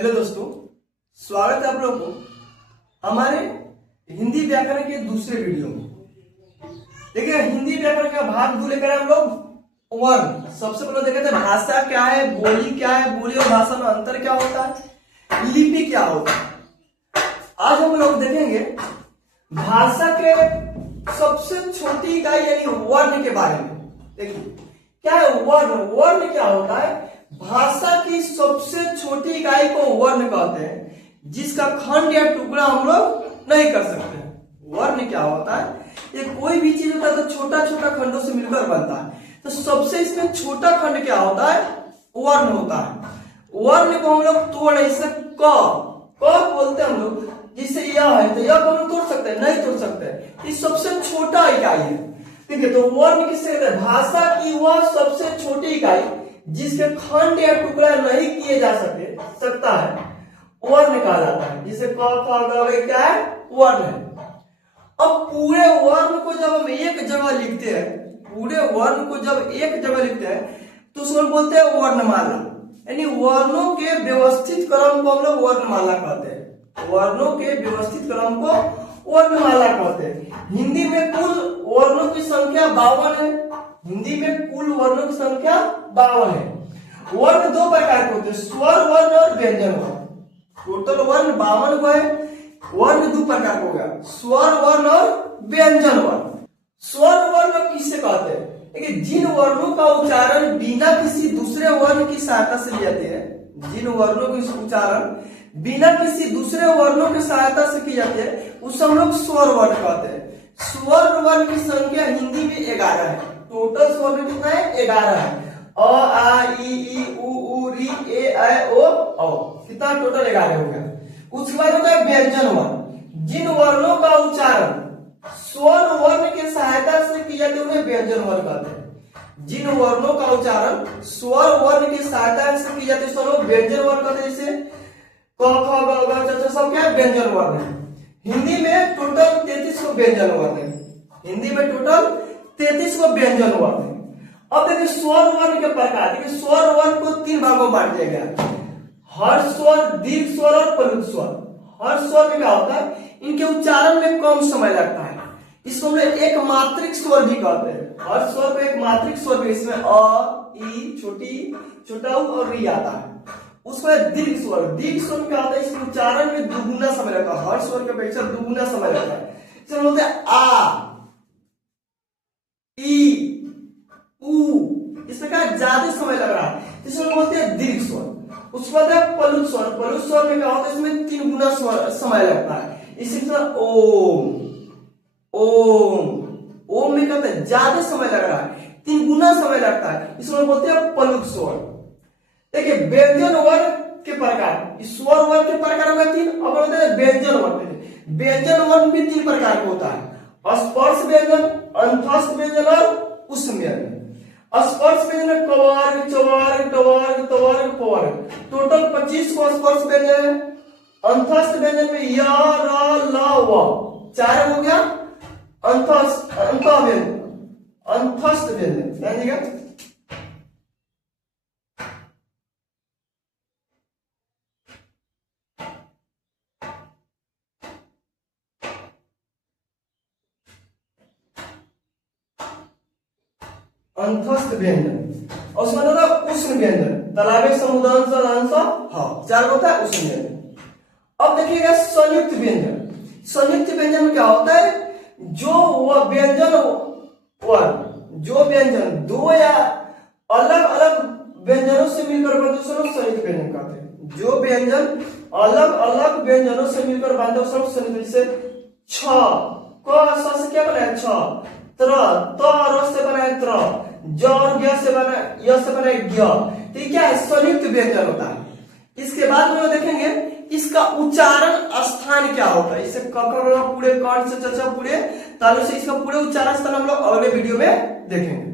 Hello दोस्तों, स्वागत है आप लोगों को हमारे हिंदी व्याकरण के दूसरे वीडियो में। देखिए, हिंदी व्याकरण का भाग 2 लेकर हम लोग वर्ण सबसे पहले देखे थे भाषा क्या है, बोली क्या है, बोली और भाषा में अंतर क्या होता है, लिपि क्या होता है। आज हम लोग देखेंगे भाषा के सबसे छोटी इकाई यानी वर्ण के बारे में। देखिए क्या है वर्ण, वर्ण क्या होता है। भाषा की सबसे छोटी इकाई को वर्ण कहते हैं, जिसका खंड या टुकड़ा हम लोग नहीं कर सकते। वर्ण क्या होता है, ये कोई भी चीज होता है तो छोटा छोटा खंडों से मिलकर बनता है। तो सबसे इसमें छोटा खंड क्या होता है, वर्ण होता है। वर्ण को हम लोग तोड़ नहीं सकते, क बोलते हैं हम लोग, जिससे यह है तो यह को हम तोड़ सकते हैं, नहीं तोड़ सकते। ये सबसे छोटा इकाई है। ठीक है, तो वर्ण किससे कहते हैं, भाषा की वह सबसे छोटी इकाई जिसके खंड या टुकड़ा नहीं किए जा सकता है, वर्ण कहा जाता है। जिसे क ख ग क्या है, वर्ण है। अब पूरे वर्ण को जब हम एक जगह लिखते हैं, पूरे वर्ण को जब एक जगह लिखते हैं तो उसको बोलते हैं वर्णमाला। यानी वर्णों के व्यवस्थित क्रम को हम लोग वर्णमाला कहते हैं। वर्णों के व्यवस्थित क्रम को वर्णमाला कहते हैं। हिंदी में कुल वर्णों की संख्या 52 है। हिंदी में कुल वर्णों की संख्या 52 है। वर्ण दो प्रकार के होते हैं, स्वर वर्ण और व्यंजन वर्ण। टोटल वर्ण 52 को है। वर्ण दो प्रकार का हो गया, स्वर वर्ण और व्यंजन वर्ण। स्वर वर्ण किसे कहते हैं, देखिए जिन वर्णों का उच्चारण बिना किसी दूसरे वर्ण की सहायता से किए जाते हैं, जिन वर्णों का उच्चारण बिना किसी दूसरे वर्णों की सहायता से की जाती है, उसे हम लोग स्वर वर्ण कहते हैं। स्वर वर्ण की संख्या हिंदी में 11 है। टोटल स्वर कितना है, 11 है। अ आ ई उ री ए ऐ ओ औ, कितना टोटल 11 हो गया। उसके बाद होता है व्यंजन वर्ण। जिन वर्णों का उच्चारण स्वर वर्ण की सहायता से किया जाता है उन्हें व्यंजन वर्ण कहते हैं। जिन वर्णों का उच्चारण स्वर वर्ण की सहायता से किया जाता है उसको लोग व्यंजन वर्ण कहते हैं। जैसे क ख ग घ च सब क्या है, व्यंजन वर्ण है। हिंदी में टोटल 33 को व्यंजन वर्ण है। हिंदी में टोटल 33 को व्यंजन वर्ण है। अब देखिए स्वर वर्ण के प्रकार, देखिए स्वर वर्ण को 3 भागों में बांट दिया गया, हर्ष स्वर, दीर्घ स्वर और प्लुत स्वर। हर्ष स्वर में क्या होता है, इनके उच्चारण में कम समय लगता है, इसको हम लोग एक मात्रिक स्वर भी कहते हैं। हर्ष स्वर को एक मात्रिक स्वर भी, इसमें अ ई छोटा उ और री आता है। उसको दीर्घ स्वर, दीर्घ स्वर में क्या होता है, इसके उच्चारण में दुगुना समय लगता है, हर्ष स्वर के अपेक्षा दुगुना समय लगता है। इसमें बोलते हैं आ ई उ, इसमें क्या ज्यादा समय लग रहा है, इसमें बोलते हैं दीर्घ स्वर। उसके बाद है प्लुत स्वर। प्लुत स्वर में क्या होता है, इसमें 3 गुना समय लगता है। इसी तरह ओम, ओम में कहते हैं ज्यादा समय लग रहा है, 3 गुना समय लगता है, इसमें बोलते हैं प्लुत स्वर। देखिए व्यंजन वर्ण के प्रकार, स्वर वर्ण के प्रकार होगा 3, अब बोलते हैं व्यंजन वर्ण। व्यंजन वर्ण भी 3 प्रकार का होता है, स्पर्श व्यंजन, अंतस्थ व्यंजन और उष्म व्यंजन। स्पर्श व्यंजन कवर्ग, चवर्ग, टवर्ग, तवर्ग, पवर्ग, टोटल 25 को स्पर्श व्यंजन है। अंतस्थ व्यंजन में य र ल व 4 हो गया। अंतस्थ व्यंजन, अंतस्थ व्यंजन ध्यान दीजिएगा। अंतस्थ व्यंजन और उसमें होता है उष्ण व्यंजन, तालाबे समुदान हाँ 4 होता है उष्ण व्यंजन। अब देखिएगा संयुक्त व्यंजन। संयुक्त व्यंजन में क्या होता है, जो वह व्यंजन वर्ण, जो व्यंजन 2 या अलग अलग व्यंजनों से मिलकर बनते हैं उसको संयुक्त व्यंजन कहते हैं। जो व्यंजन अलग अलग व्यंजनों से मिलकर बनते हैं उसको संयुक्त। जैसे छ, क से क्या बना है छ, त्र, त र से बना है त्र, ज और य से बना है ज्ञ। तो क्या है, संयुक्त व्यंजन होता है। इसके बाद में देखेंगे इसका उच्चारण स्थान क्या होता है। इसे पूरे कर्ण से चचा पूरे तालु से इसका पूरे उच्चारण स्थान हम लोग अगले वीडियो में देखेंगे।